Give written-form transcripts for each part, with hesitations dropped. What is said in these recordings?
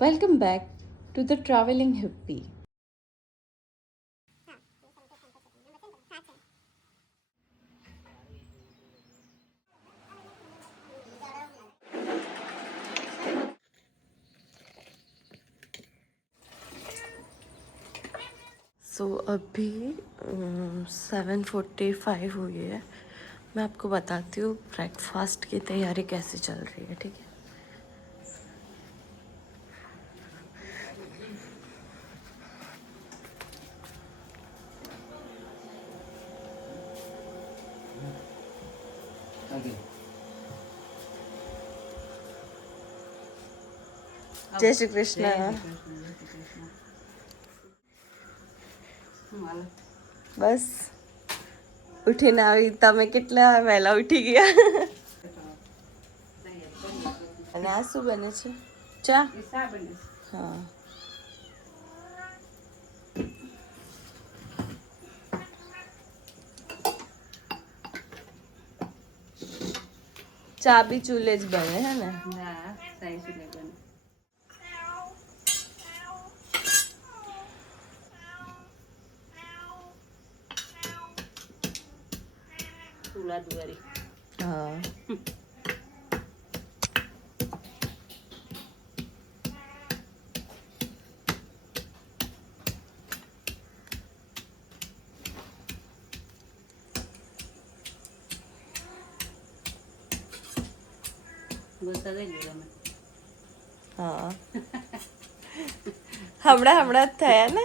Welcome back to the Traveling Hippie. सो अभी 7:45 हुई है। मैं आपको बताती हूँ ब्रेकफास्ट की तैयारी कैसे चल रही है, ठीक है। જય શ્રી કૃષ્ણ। બસ ઉઠીને આવી, તમે કેટલા વહેલા ઉઠી ગયા? અને આ શું બને છે? ચા? હા, ચા બી ચૂલે જ બને હે ને? હા, હા, હમણાં જ થયા ને?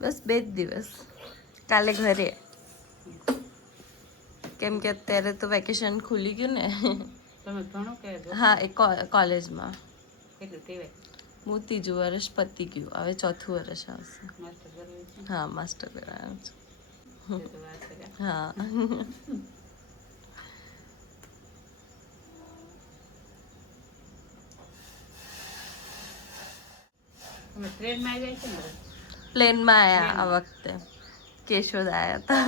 બસ 2 દિવસ, કાલે ઘરે, કેમ કે અત્યારે તો વેકેશન ખુલી ગયું ને। હા, એ કોલેજમાં હું 3જું વર્ષ પતી ગયું, હવે 4થું વર્ષ આવશે। હા, માસ્ટર કરવાનું છે। હા, પ્લેનમાં આયા આ વખતે, કેશોદ આયા હતા।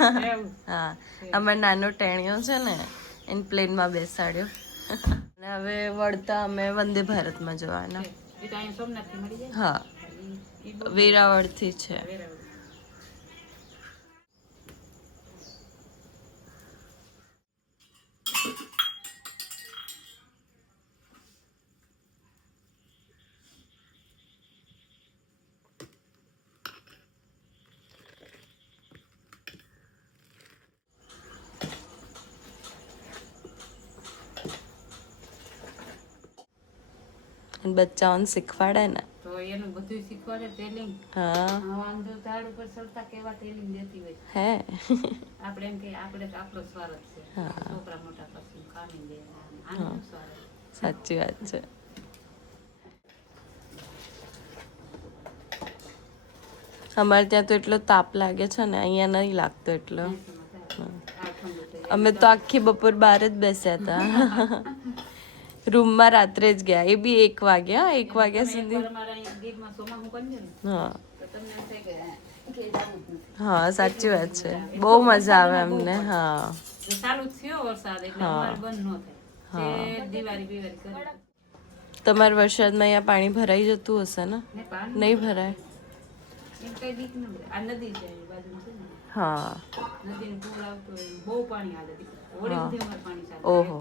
હા, અમાર નાનો ટેણીયો છે ને, એને પ્લેનમાં બેસાડ્યો। અને હવે વળતા અમે વંદે ભારતમાં જવાના। હા, વેરાવળથી છે। બચ્ચાઓને શીખવાડે ને, તો એનું બધું શીખવાડે ટ્રેનિંગ। હા, વાંધો ઝાડ ઉપર ચડતા કેવા ટ્રેનિંગ દેતી હોય હે। આપણે એમ કે આપણે તો આપણો સ્વાર્થ છે, છોકરા મોટા પછી ખામી દે, આનો સ્વાર્થ। સાચી વાત છે। અમારે ત્યાં તો એટલો તાપ લાગે છે ને, અહીંયા નહીં લાગતો એટલો। અમે તો આખી બપોર બહાર જ બેસ્યા હતા। રૂમમાં રાત્રે જ ગયા, એ બી 1 વાગ્યા, 1 વાગ્યા સુધી। હા, હા, સાચી વાત છે, બહુ મજા આવે અમને। હા, તમારા વરસાદમાં અહીંયા પાણી ભરાઈ જતું હશે ને? નહીં ભરાય? હા, ઓહો,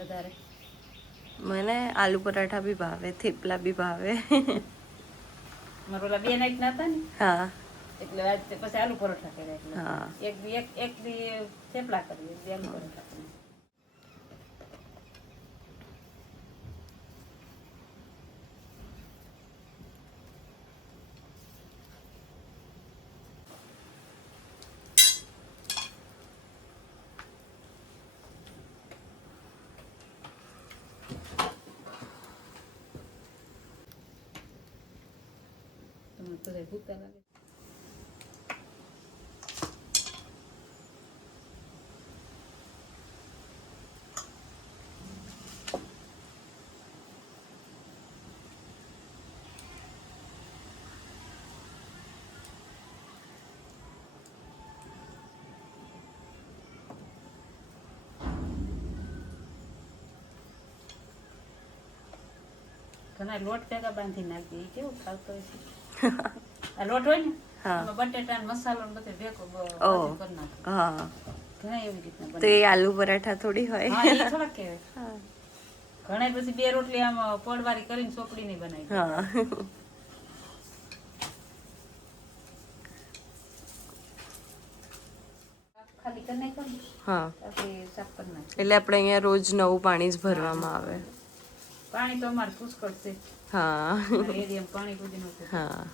વધારે? મને આલુ પરાઠા બી ભાવે, થેપલા બી ભાવે. મારા ઓલા બે નાઈટ ના હતા ને, હા એટલે આજ પછી આલુ પરોઠા કર્યા. એટલે હા એક દી થેપલા કરીએ, એક દી આલુ પરોઠા કરીએ. તમને બધા ભૂખતા લાગે? ઘણા લોટ ભેગા બાંધી નાખી, એ કેવું ખાવતો હોય છે. આ લોટ હોય ને, એમાં બટેટા મસાલો બધું ભેગો કરી નાખે. હા ઘણા એવી રીતના તો એ આલુ પરાઠા થોડી હોય. હા, એ થોડાક કહેવાય. ઘણા પછી બે રોટલી આમ પોળવારી કરીને ચોપડી નહીં બનાવી. હા ખાલી કરી નાખો ને, હા આપણે સાફ કરી નાખીએ. એટલે આપણે અહીંયા રોજ નવું પાણી જ ભરવામાં આવે. પાણી તો અમારે પુષ્કળ છે. હા એરિયામાં પાણી કુદી નતું. હા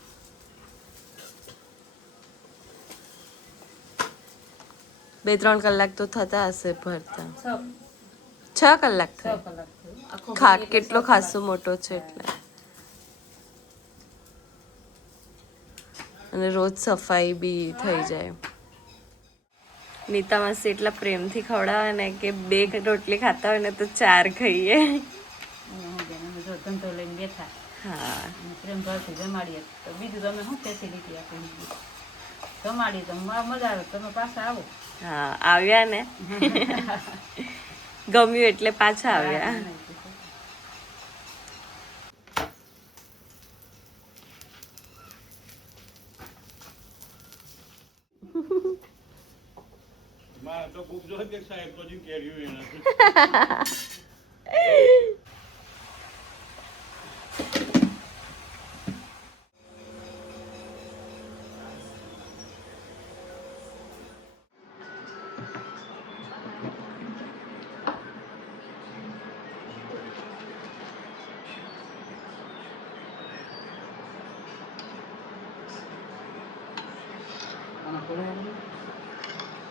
2-3 કલાક તો થતા હશે ભરતા. 6 કલાક 6 થાય. કલાક થયું. આખો ખાટ એટલે કેટલો 6 ખાસો કલાક. મોટો છે એટલે. અને રોજ સફાઈ બી થઈ જાય. નીતા માસી એટલા પ્રેમથી ખવડાવે ને કે 2 રોટલી ખાતા હોય ને તો 4 ખાઈએ. અમે જો ધંધો લઈને બેઠા, હા પ્રેમ ભાવથી જમાડીએ તો બીજું તમે શું ફેસિલિટી આપી? જમાડીએ તો મજા આવે, તમે પાછા આવો. હા આવ્યા ને. ગમ્યું એટલે પાછા આવ્યા. તો ખૂબ જો કે સાહેબ તો જી કેર્યું એના.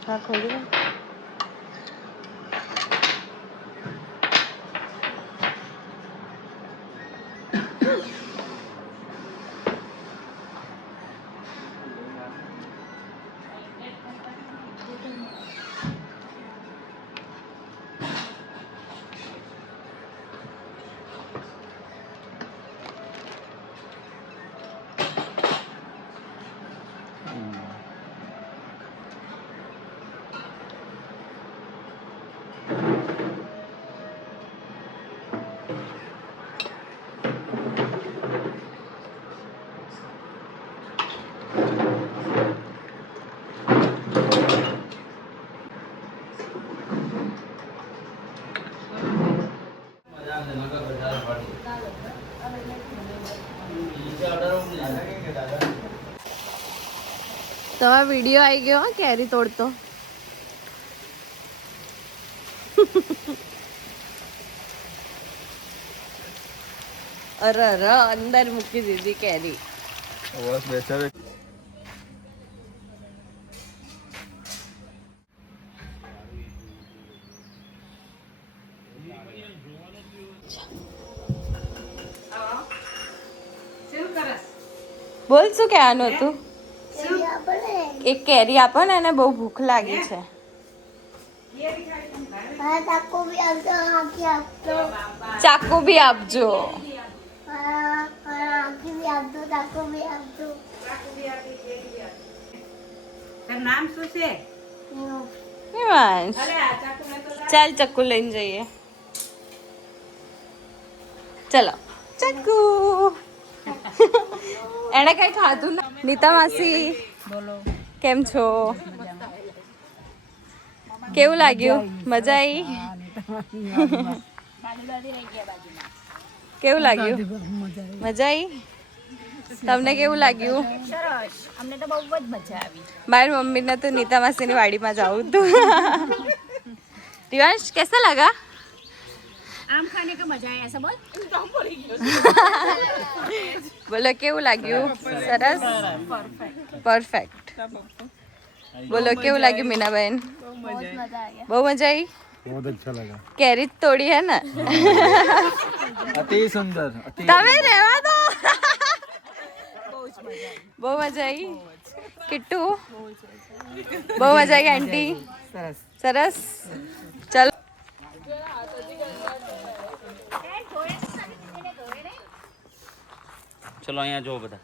હા ખોલી દે. તમારો વિડીયો આવી ગયો કેરી તોડતો. અરે અરે અંદર મૂકી દીધી કેરી. બસ બેસાડે. બોલ શું કહેવાનું હતું? એક કેરી આપો ને, એને બહુ ભૂખ લાગી છે. ચાકુ બી આપજો. નામ શું છે? હિમાંશ, ચાલ ચક્કુ લઈને જઈએ. ચલો ચક્કુ. એને કઈ ખાધું ના. નીતા માસી બોલો. કેમ છો? કેવું લાગ્યું? મજા આવી? કેવું લાગ્યું? મજા આવી? તમને કેવું લાગ્યું? સરસ, અમને તો બહુ જ મજા આવી. મારી મમ્મીને તો નીતા માસીની વાડીમાં જવું હતું. દિવાંશ કેસા લગા? આમ ખાને કે મજા આવી ऐसा बोल. બોલો કેવું લાગ્યું? સરસ, પરફેક્ટ. બોલો કેવું લાગ્યું મીનાબેન? બહુ મજા આવી. बहुत अच्छा लगा. કેરી જ તોડી હે ને? अति सुंदर. તમે રહેવા દો. બહુ મજા આવી. કિટ્ટુ બહુ મજા આવી. આંટી સરસ. ચલો ચલો અહીંયા જો બધા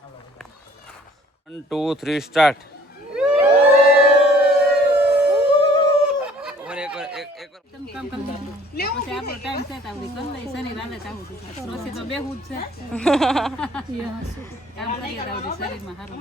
1 2 3 સ્ટાર્ટ પછી આપણો ટાઈમ છે તો આપણે કરી લઈએ. શરીર હાલે તો આવું પછી તો બેહું જ છે. કામ કરીએ તો આપણે શરીરમાં સારું.